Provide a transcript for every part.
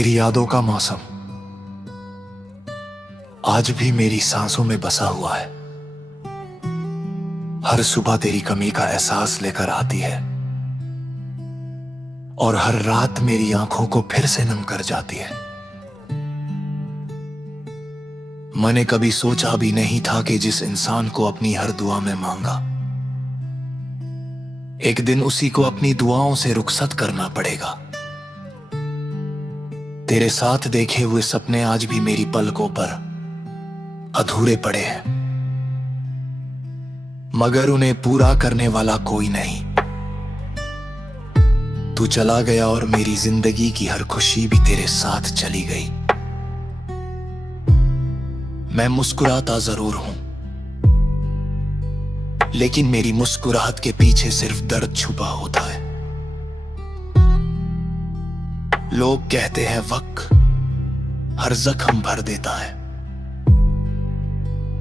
तेरी यादों का मौसम आज भी मेरी सांसों में बसा हुआ है। हर सुबह तेरी कमी का एहसास लेकर आती है और हर रात मेरी आंखों को फिर से नम कर जाती है। मैंने कभी सोचा भी नहीं था कि जिस इंसान को अपनी हर दुआ में मांगा, एक दिन उसी को अपनी दुआओं से रुखसत करना पड़ेगा। तेरे साथ देखे हुए सपने आज भी मेरी पलकों पर अधूरे पड़े हैं, मगर उन्हें पूरा करने वाला कोई नहीं। तू चला गया और मेरी जिंदगी की हर खुशी भी तेरे साथ चली गई। मैं मुस्कुराता जरूर हूं, लेकिन मेरी मुस्कुराहट के पीछे सिर्फ दर्द छुपा होता है। लोग कहते हैं वक्त हर जख्म भर देता है,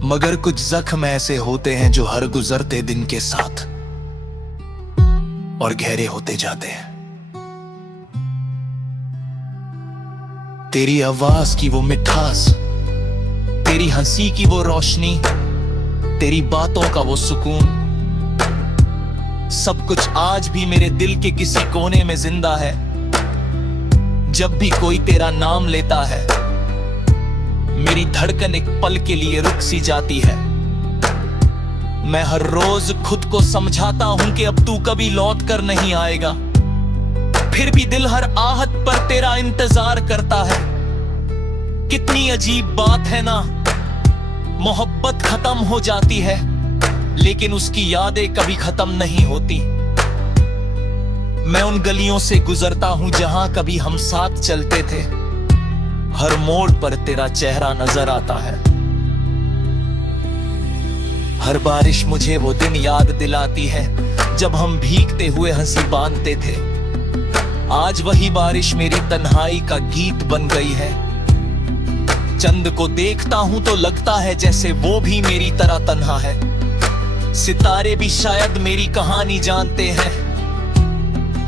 मगर कुछ जख्म ऐसे होते हैं जो हर गुजरते दिन के साथ और गहरे होते जाते हैं। तेरी आवाज की वो मिठास, तेरी हंसी की वो रोशनी, तेरी बातों का वो सुकून, सब कुछ आज भी मेरे दिल के किसी कोने में जिंदा है। जब भी कोई तेरा नाम लेता है, मेरी धड़कन एक पल के लिए रुक सी जाती है। मैं हर रोज खुद को समझाता हूं कि अब तू कभी लौट कर नहीं आएगा, फिर भी दिल हर आहट पर तेरा इंतजार करता है। कितनी अजीब बात है ना, मोहब्बत खत्म हो जाती है लेकिन उसकी यादें कभी खत्म नहीं होती। मैं उन गलियों से गुजरता हूं जहां कभी हम साथ चलते थे, हर मोड़ पर तेरा चेहरा नजर आता है। हर बारिश मुझे वो दिन याद दिलाती है जब हम भीगते हुए हंसी बांधते थे। आज वही बारिश मेरी तन्हाई का गीत बन गई है। चंद को देखता हूं तो लगता है जैसे वो भी मेरी तरह तन्हा है। सितारे भी शायद मेरी कहानी जानते हैं,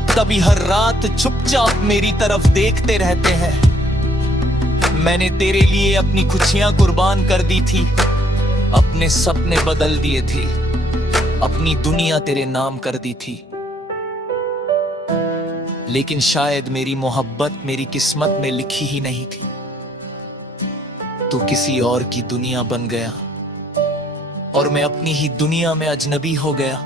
तभी हर रात चुपचाप मेरी तरफ देखते रहते हैं। मैंने तेरे लिए अपनी खुशियां कुर्बान कर दी थी, अपने सपने बदल दिए थे, अपनी दुनिया तेरे नाम कर दी थी। लेकिन शायद मेरी मोहब्बत मेरी किस्मत में लिखी ही नहीं थी। तू किसी और की दुनिया बन गया और मैं अपनी ही दुनिया में अजनबी हो गया।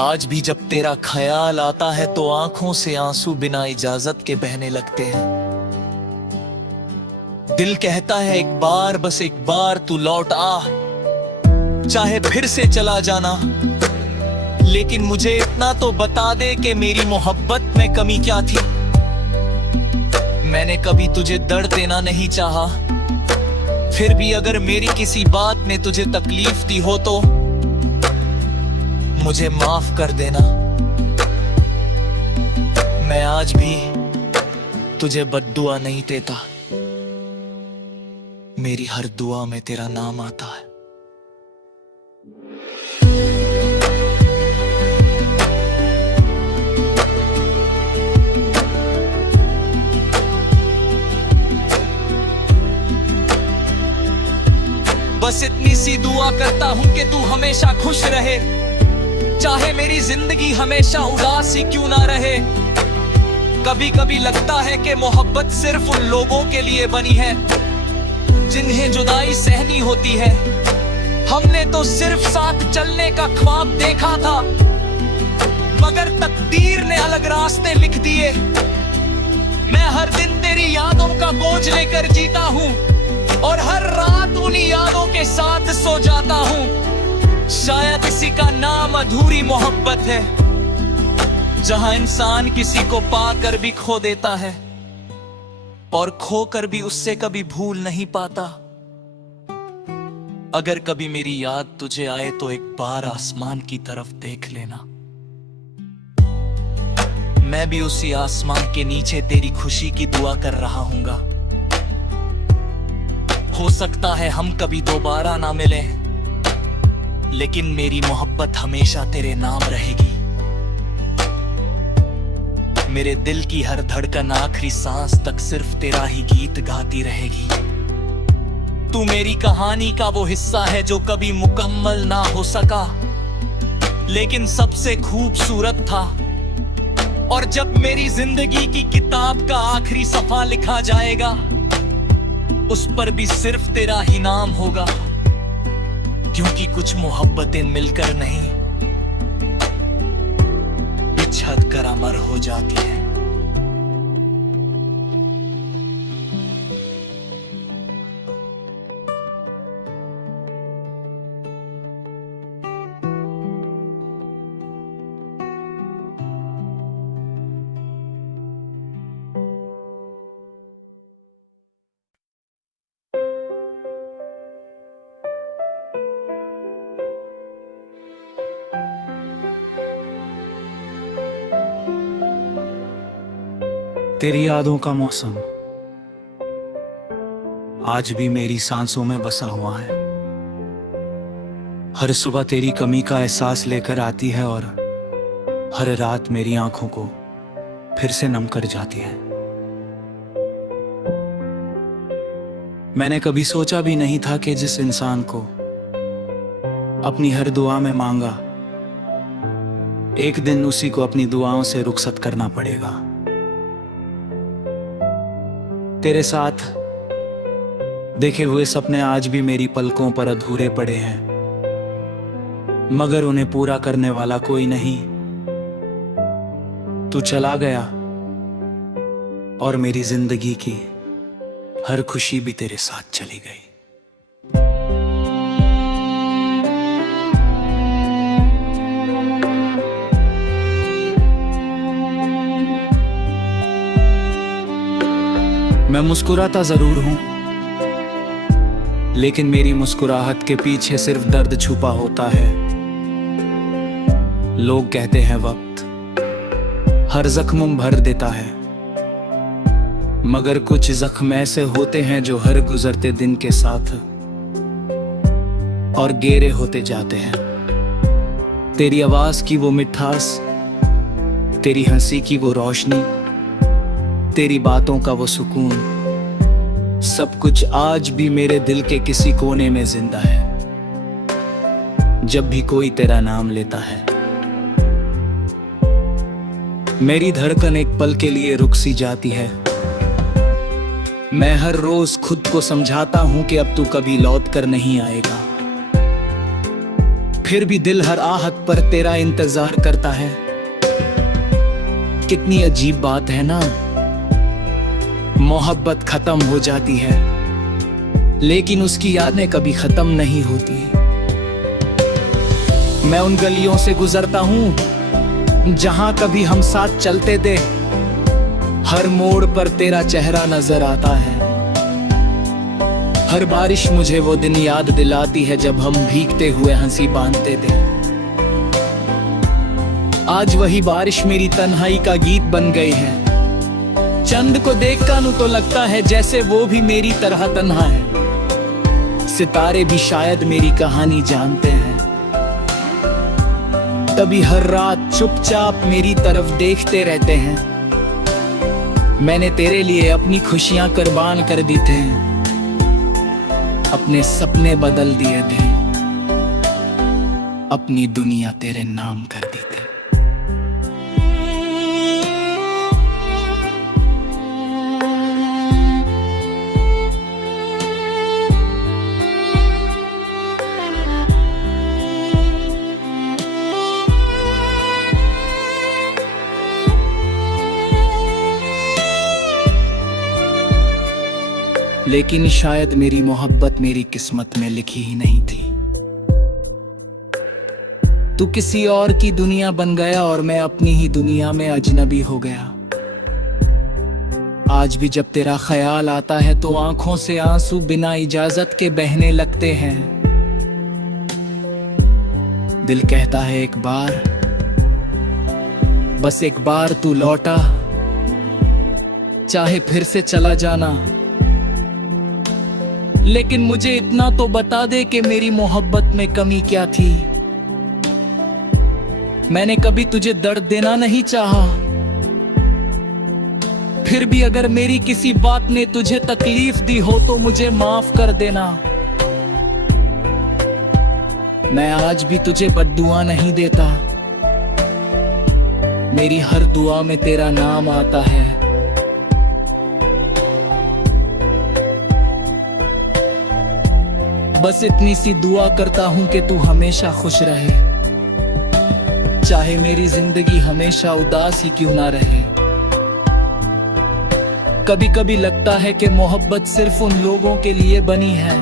आज भी जब तेरा ख्याल आता है तो आंखों से आंसू बिना इजाजत के बहने लगते हैं। दिल कहता है एक बार, बस एक बार तू लौट आ, चाहे फिर से चला जाना, लेकिन मुझे इतना तो बता दे कि मेरी मोहब्बत में कमी क्या थी। मैंने कभी तुझे दर्द देना नहीं चाहा, फिर भी अगर मेरी किसी बात ने तुझे तकलीफ दी हो तो मुझे माफ कर देना। मैं आज भी तुझे बद्दुआ नहीं देता, मेरी हर दुआ में तेरा नाम आता है। बस इतनी सी दुआ करता हूं कि तू हमेशा खुश रहे, चाहे मेरी जिंदगी हमेशा उदास ही क्यों ना रहे। कभी कभी लगता है कि मोहब्बत सिर्फ उन लोगों के लिए बनी है जिन्हें जुदाई सहनी होती है। हमने तो सिर्फ साथ चलने का ख्वाब देखा था, मगर तकदीर ने अलग रास्ते लिख दिए। मैं हर दिन तेरी यादों का बोझ लेकर जीता हूँ और हर रात उन्हीं यादों के साथ सो जाता हूँ। शायद इसी का नाम अधूरी मोहब्बत है, जहां इंसान किसी को पाकर भी खो देता है और खोकर भी उससे कभी भूल नहीं पाता। अगर कभी मेरी याद तुझे आए तो एक बार आसमान की तरफ देख लेना। मैं भी उसी आसमान के नीचे तेरी खुशी की दुआ कर रहा हूंगा। हो सकता है हम कभी दोबारा ना मिलें, लेकिन मेरी मोहब्बत हमेशा तेरे नाम रहेगी। मेरे दिल की हर धड़कन आखिरी सांस तक सिर्फ तेरा ही गीत गाती रहेगी। तू मेरी कहानी का वो हिस्सा है जो कभी मुकम्मल ना हो सका, लेकिन सबसे खूबसूरत था। और जब मेरी जिंदगी की किताब का आखिरी सफा लिखा जाएगा, उस पर भी सिर्फ तेरा ही नाम होगा, क्योंकि कुछ मोहब्बतें मिलकर नहीं, बिछड़ कर अमर हो जाती हैं। तेरी यादों का मौसम आज भी मेरी सांसों में बसा हुआ है। हर सुबह तेरी कमी का एहसास लेकर आती है और हर रात मेरी आंखों को फिर से नम कर जाती है। मैंने कभी सोचा भी नहीं था कि जिस इंसान को अपनी हर दुआ में मांगा, एक दिन उसी को अपनी दुआओं से रुखसत करना पड़ेगा। तेरे साथ देखे हुए सपने आज भी मेरी पलकों पर अधूरे पड़े हैं, मगर उन्हें पूरा करने वाला कोई नहीं। तू चला गया और मेरी जिंदगी की हर खुशी भी तेरे साथ चली गई। मैं मुस्कुराता जरूर हूं, लेकिन मेरी मुस्कुराहट के पीछे सिर्फ दर्द छुपा होता है। लोग कहते हैं वक्त हर जख्म भर देता है, मगर कुछ जख्म ऐसे होते हैं जो हर गुजरते दिन के साथ और गहरे होते जाते हैं। तेरी आवाज की वो मिठास, तेरी हंसी की वो रोशनी, तेरी बातों का वो सुकून, सब कुछ आज भी मेरे दिल के किसी कोने में जिंदा है। जब भी कोई तेरा नाम लेता है, मेरी धड़कन एक पल के लिए रुक सी जाती है। मैं हर रोज खुद को समझाता हूं कि अब तू कभी लौट कर नहीं आएगा, फिर भी दिल हर आहट पर तेरा इंतजार करता है। कितनी अजीब बात है ना, मोहब्बत खत्म हो जाती है, लेकिन उसकी यादें कभी खत्म नहीं होती। मैं उन गलियों से गुजरता हूं जहां कभी हम साथ चलते थे, हर मोड़ पर तेरा चेहरा नजर आता है। हर बारिश मुझे वो दिन याद दिलाती है जब हम भीगते हुए हंसी बांधते थे। आज वही बारिश मेरी तन्हाई का गीत बन गई है। चंद को देखकर तो लगता है जैसे वो भी मेरी तरह तन्हा है। सितारे भी शायद मेरी कहानी जानते हैं, तभी हर रात चुपचाप मेरी तरफ देखते रहते हैं। मैंने तेरे लिए अपनी खुशियां कुर्बान कर दी थे, अपने सपने बदल दिए थे, अपनी दुनिया तेरे नाम कर दी थी। लेकिन शायद मेरी मोहब्बत मेरी किस्मत में लिखी ही नहीं थी। तू किसी और की दुनिया बन गया और मैं अपनी ही दुनिया में अजनबी हो गया। आज भी जब तेरा ख्याल आता है तो आंखों से आंसू बिना इजाजत के बहने लगते हैं। दिल कहता है एक बार, बस एक बार तू लौटा, चाहे फिर से चला जाना। लेकिन मुझे इतना तो बता दे कि मेरी मोहब्बत में कमी क्या थी। मैंने कभी तुझे दर्द देना नहीं चाहा, फिर भी अगर मेरी किसी बात ने तुझे तकलीफ दी हो तो मुझे माफ कर देना। मैं आज भी तुझे बद्दुआ नहीं देता, मेरी हर दुआ में तेरा नाम आता है। बस इतनी सी दुआ करता हूं कि तू हमेशा खुश रहे, चाहे मेरी जिंदगी हमेशा उदास ही क्यों ना रहे। कभी कभी लगता है कि मोहब्बत सिर्फ उन लोगों के लिए बनी है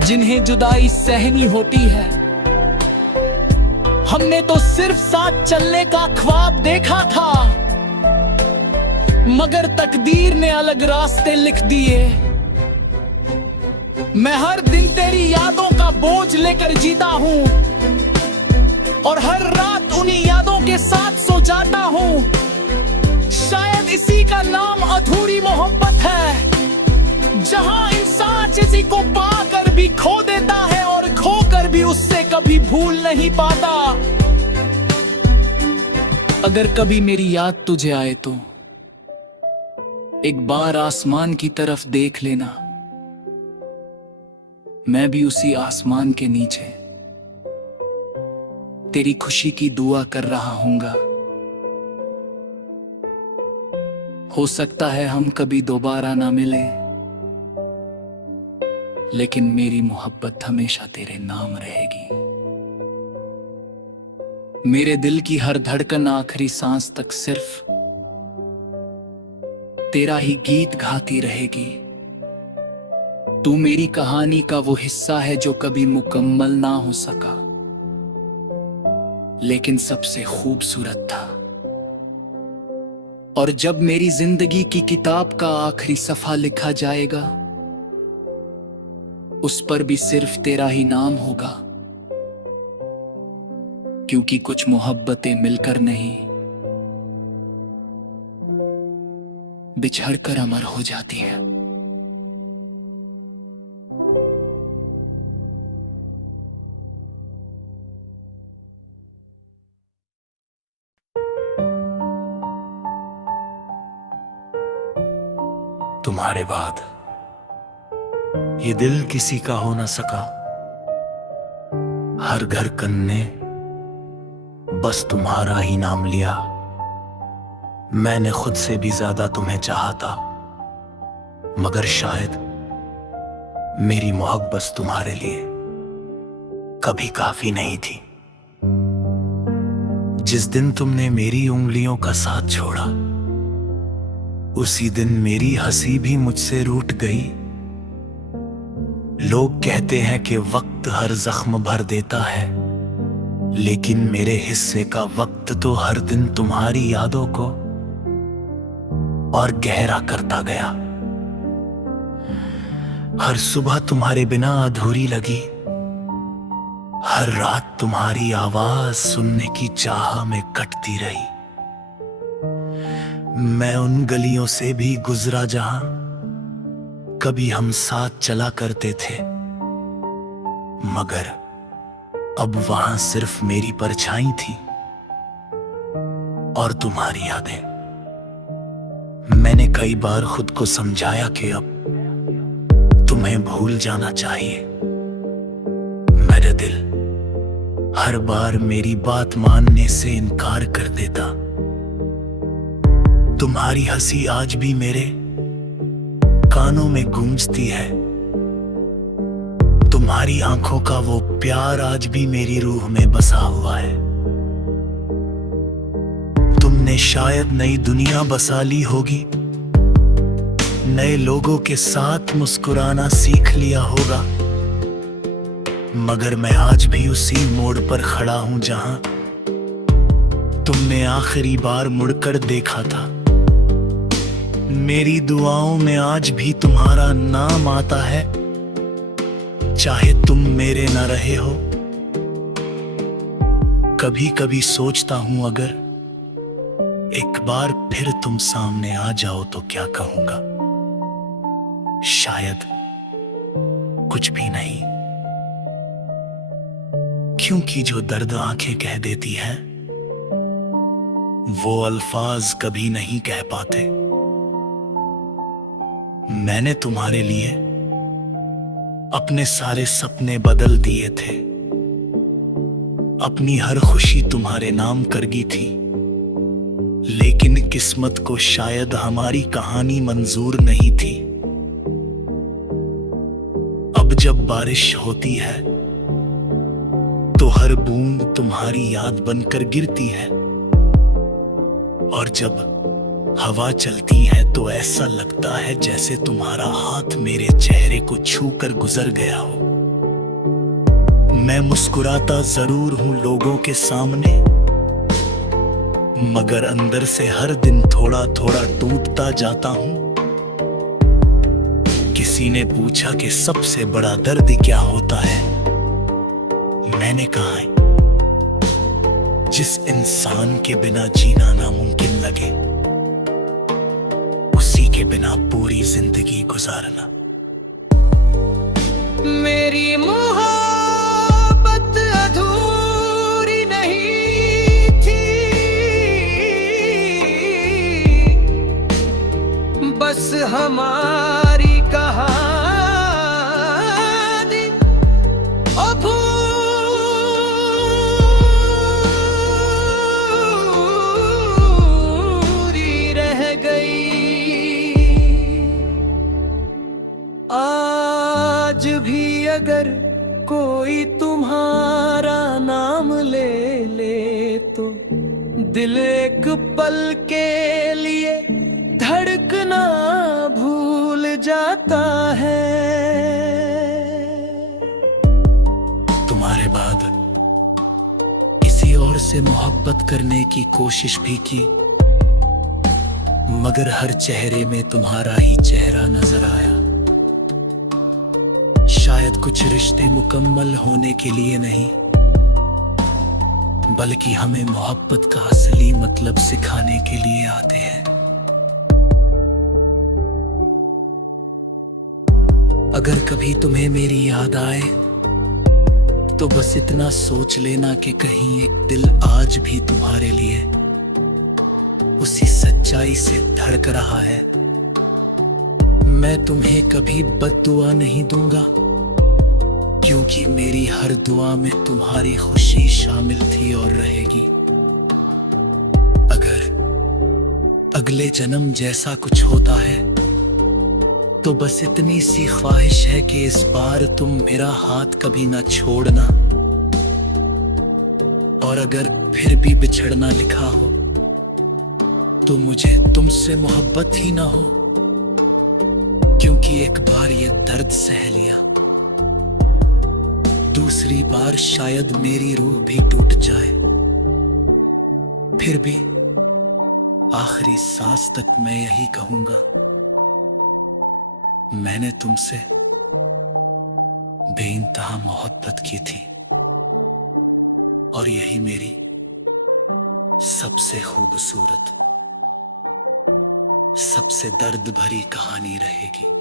जिन्हें जुदाई सहनी होती है। हमने तो सिर्फ साथ चलने का ख्वाब देखा था, मगर तकदीर ने अलग रास्ते लिख दिए। मैं हर दिन तेरी यादों का बोझ लेकर जीता हूं और हर रात उन्हीं यादों के साथ सो जाता हूं। शायद इसी का नाम अधूरी मोहब्बत है, जहां इंसान किसी को पाकर भी खो देता है और खोकर भी उससे कभी भूल नहीं पाता। अगर कभी मेरी याद तुझे आए तो एक बार आसमान की तरफ देख लेना, मैं भी उसी आसमान के नीचे तेरी खुशी की दुआ कर रहा हूंगा। हो सकता है हम कभी दोबारा ना मिलें, लेकिन मेरी मोहब्बत हमेशा तेरे नाम रहेगी। मेरे दिल की हर धड़कन आखिरी सांस तक सिर्फ तेरा ही गीत गाती रहेगी। तू मेरी कहानी का वो हिस्सा है जो कभी मुकम्मल ना हो सका, लेकिन सबसे खूबसूरत था। और जब मेरी जिंदगी की किताब का आखिरी सफा लिखा जाएगा, उस पर भी सिर्फ तेरा ही नाम होगा, क्योंकि कुछ मोहब्बतें मिलकर नहीं, बिछड़कर अमर हो जाती है। तुम्हारे बाद ये दिल किसी का हो न सका, हर घर कन्ने बस तुम्हारा ही नाम लिया। मैंने खुद से भी ज्यादा तुम्हें चाहा था, मगर शायद मेरी मोहब्बत तुम्हारे लिए कभी काफी नहीं थी। जिस दिन तुमने मेरी उंगलियों का साथ छोड़ा, उसी दिन मेरी हंसी भी मुझसे रूठ गई। लोग कहते हैं कि वक्त हर जख्म भर देता है, लेकिन मेरे हिस्से का वक्त तो हर दिन तुम्हारी यादों को और गहरा करता गया। हर सुबह तुम्हारे बिना अधूरी लगी, हर रात तुम्हारी आवाज सुनने की चाह में कटती रही। मैं उन गलियों से भी गुजरा जहां कभी हम साथ चला करते थे, मगर अब वहां सिर्फ मेरी परछाई थी और तुम्हारी यादें। मैंने कई बार खुद को समझाया कि अब तुम्हें भूल जाना चाहिए। मेरा दिल हर बार मेरी बात मानने से इनकार कर देता। तुम्हारी हंसी आज भी मेरे कानों में गूंजती है, तुम्हारी आंखों का वो प्यार आज भी मेरी रूह में बसा हुआ है। तुमने शायद नई दुनिया बसा ली होगी, नए लोगों के साथ मुस्कुराना सीख लिया होगा, मगर मैं आज भी उसी मोड़ पर खड़ा हूं जहां तुमने आखिरी बार मुड़कर देखा था। मेरी दुआओं में आज भी तुम्हारा नाम आता है, चाहे तुम मेरे न रहे हो। कभी कभी सोचता हूं अगर एक बार फिर तुम सामने आ जाओ तो क्या कहूंगा, शायद कुछ भी नहीं, क्योंकि जो दर्द आंखें कह देती हैं वो अल्फाज कभी नहीं कह पाते। मैंने तुम्हारे लिए अपने सारे सपने बदल दिए थे, अपनी हर खुशी तुम्हारे नाम करगी थी, लेकिन किस्मत को शायद हमारी कहानी मंजूर नहीं थी। अब जब बारिश होती है तो हर बूंद तुम्हारी याद बनकर गिरती है, और जब हवा चलती है तो ऐसा लगता है जैसे तुम्हारा हाथ मेरे चेहरे को छू कर गुजर गया हो। मैं मुस्कुराता जरूर हूं लोगों के सामने, मगर अंदर से हर दिन थोड़ा थोड़ा टूटता जाता हूं। किसी ने पूछा कि सबसे बड़ा दर्द क्या होता है, मैंने कहा है जिस इंसान के बिना जीना नामुमकिन लगे, उसी के बिना पूरी जिंदगी गुजारना। मेरी मोहब्बत अधूरी नहीं थी, बस हमारी कहानी अधूरी रह गई। आज भी अगर कोई तुम्हारा नाम ले ले तो दिल एक पल के लिए धड़कना भूल जाता है। तुम्हारे बाद किसी और से मोहब्बत करने की कोशिश भी की, मगर हर चेहरे में तुम्हारा ही चेहरा नजर आया। शायद कुछ रिश्ते मुकम्मल होने के लिए नहीं, बल्कि हमें मोहब्बत का असली मतलब सिखाने के लिए आते हैं। अगर कभी तुम्हें मेरी याद आए तो बस इतना सोच लेना कि कहीं एक दिल आज भी तुम्हारे लिए उसी सच्चाई से धड़क रहा है। मैं तुम्हें कभी बद्दुआ नहीं दूंगा, क्योंकि मेरी हर दुआ में तुम्हारी खुशी शामिल थी और रहेगी। अगर अगले जन्म जैसा कुछ होता है तो बस इतनी सी ख्वाहिश है कि इस बार तुम मेरा हाथ कभी ना छोड़ना, और अगर फिर भी बिछड़ना लिखा हो तो मुझे तुमसे मोहब्बत ही ना हो, क्योंकि एक बार ये दर्द सह लिया, दूसरी बार शायद मेरी रूह भी टूट जाए। फिर भी आखिरी सांस तक मैं यही कहूंगा, मैंने तुमसे बेइंतहा मोहब्बत की थी, और यही मेरी सबसे खूबसूरत, सबसे दर्द भरी कहानी रहेगी।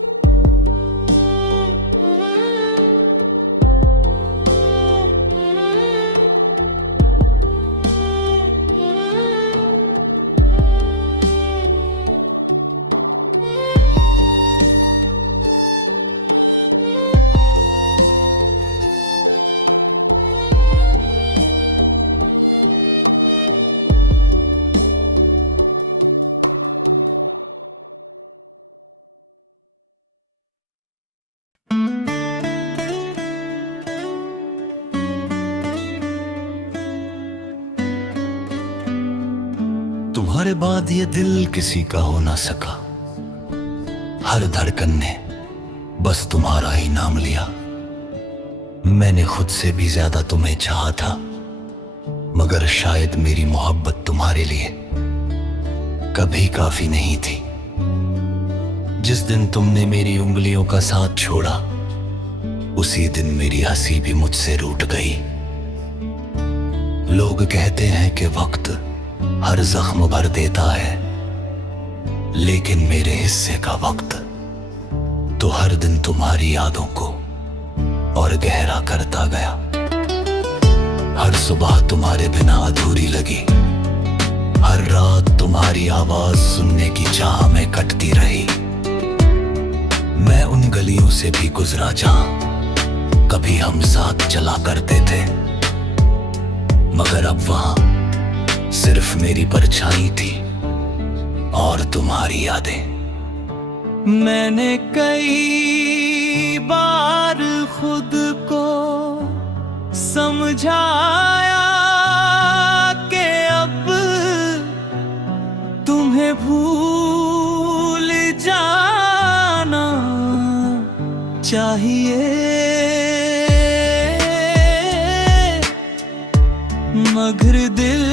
तुम्हारे बाद ये दिल किसी का हो ना सका, हर धड़कन ने बस तुम्हारा ही नाम लिया। मैंने खुद से भी ज्यादा तुम्हें चाहा था, मगर शायद मेरी मोहब्बत तुम्हारे लिए कभी काफी नहीं थी। जिस दिन तुमने मेरी उंगलियों का साथ छोड़ा, उसी दिन मेरी हंसी भी मुझसे रूठ गई। लोग कहते हैं कि वक्त हर जख्म भर देता है, लेकिन मेरे हिस्से का वक्त तो हर दिन तुम्हारी यादों को और गहरा करता गया। हर सुबह तुम्हारे बिना अधूरी लगी, हर रात तुम्हारी आवाज सुनने की चाह में कटती रही। गलियों से भी गुजरा जहां कभी हम साथ चला करते थे, मगर अब वहां सिर्फ मेरी परछाई थी और तुम्हारी यादें। मैंने कई बार खुद को समझाया कि अब तुम्हें भूल जाना चाहिए, मगर दिल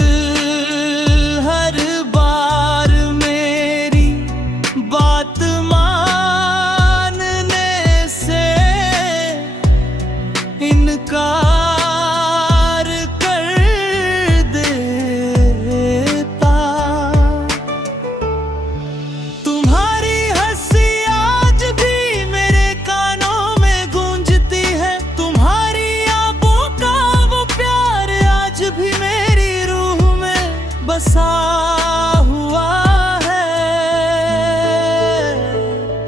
हर बार मेरी बात मानने से इनकार कर देता। तुम्हारी हंसी आज भी मेरे कानों में गूंजती है, तुम्हारी आंखों का वो प्यार आज भी मेरी रूह में बसा हुआ है।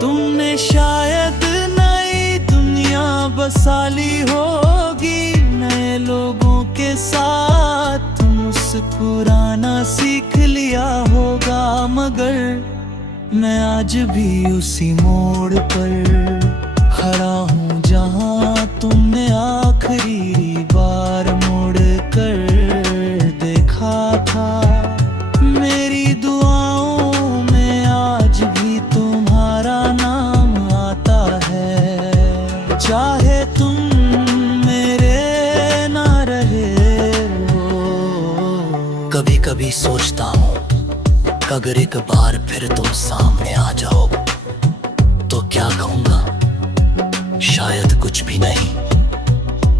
तुमने शायद नई दुनिया बसा ली होगी, नए लोगों के साथ मुस्कुराना सीख लिया होगा, मगर मैं आज भी उसी मोड़ पर खड़ा हूँ जहाँ तुमने आखिरी बार मुड़ कर देखा था। मेरी दुआओं में आज भी तुम्हारा नाम आता है, चाहे तुम मेरे ना रहे हो। कभी कभी सोचता हूँ अगर एक बार फिर तुम सामने आ जाओ तो क्या कहूँगा, शायद कुछ भी नहीं,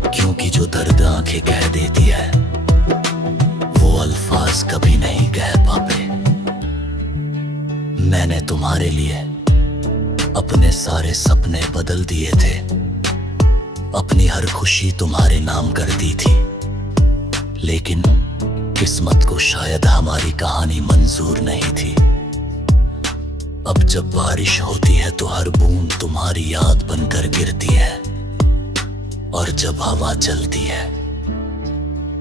क्योंकि जो दर्द आंखें कह देती है वो अल्फाज कभी नहीं कह पाते। मैंने तुम्हारे लिए अपने सारे सपने बदल दिए थे, अपनी हर खुशी तुम्हारे नाम कर दी थी, लेकिन किस्मत को शायद हमारी कहानी मंजूर नहीं थी। अब जब बारिश होती है तो हर बूंद तुम्हारी याद बनकर गिरती है, और जब हवा चलती है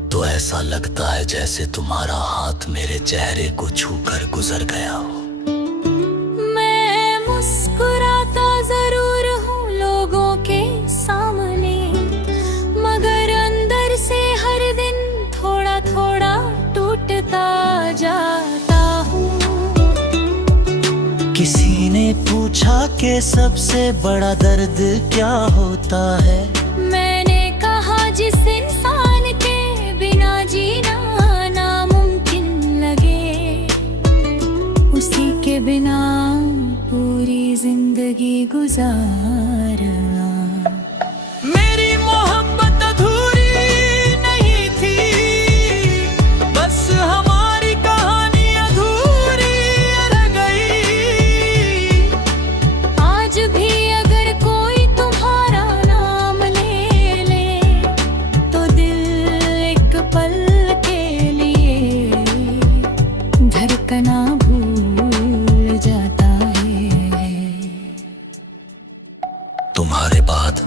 तो ऐसा लगता है जैसे तुम्हारा हाथ मेरे चेहरे को छूकर गुजर गया हो। मैं मुस्कुराता जरूर हूँ लोगों के सामने, मगर अंदर से हर दिन थोड़ा थोड़ा टूटता जाता हूँ। किसी ने पूछा कि सबसे बड़ा दर्द क्या होता है, मैंने कहा जिस इंसान के बिना जीना नामुमकिन लगे, उसी के बिना पूरी जिंदगी गुजारना। मेरी मोहब्बत अधूरी नहीं थी, बस हमारी कहानी अधूरी रह गई। आज भी अगर कोई तुम्हारा नाम ले ले तो दिल एक पल के लिए धड़कना भूल जाता है। तुम्हारे बाद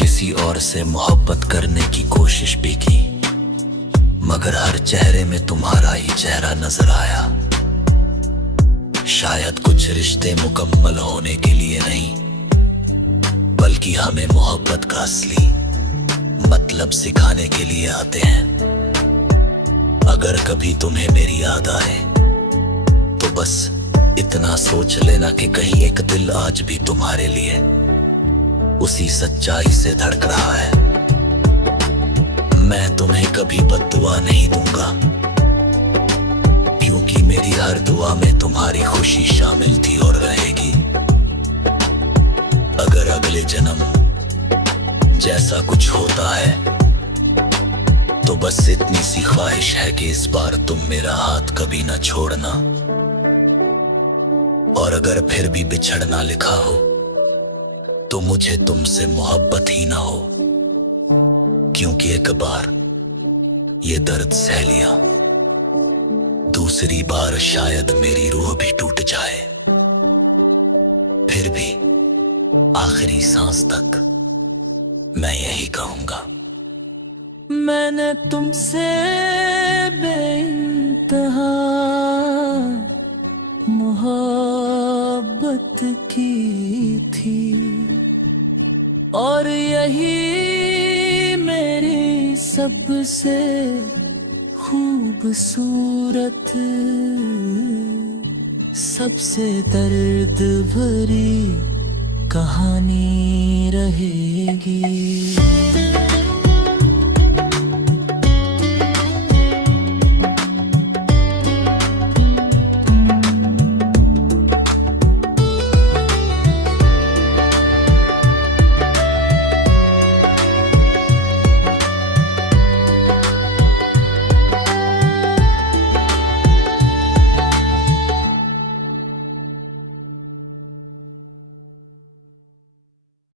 किसी और से मोहब्बत करने की कोशिश भी की, मगर हर चेहरे में तुम्हारा ही चेहरा नजर आया। शायद कुछ रिश्ते मुकम्मल होने के लिए नहीं, बल्कि हमें मोहब्बत का असली मतलब सिखाने के लिए आते हैं। अगर कभी तुम्हें मेरी याद आए तो बस इतना सोच लेना कि कहीं एक दिल आज भी तुम्हारे लिए उसी सच्चाई से धड़क रहा है। मैं तुम्हें कभी बद्दुआ नहीं दूंगा, क्योंकि मेरी हर दुआ में तुम्हारी खुशी शामिल थी और रहेगी। अगर अगले जन्म जैसा कुछ होता है तो बस इतनी सी ख्वाहिश है कि इस बार तुम मेरा हाथ कभी ना छोड़ना, और अगर फिर भी बिछड़ना लिखा हो तो मुझे तुमसे मोहब्बत ही ना हो, क्योंकि एक बार ये दर्द सह लिया, दूसरी बार शायद मेरी रूह भी टूट जाए, फिर भी आखिरी सांस तक मैं यही कहूंगा। मैंने तुमसे बेइंतहा मोहब्बत की थी और यही मेरी सबसे खूबसूरत सबसे दर्द भरी कहानी रहेगी।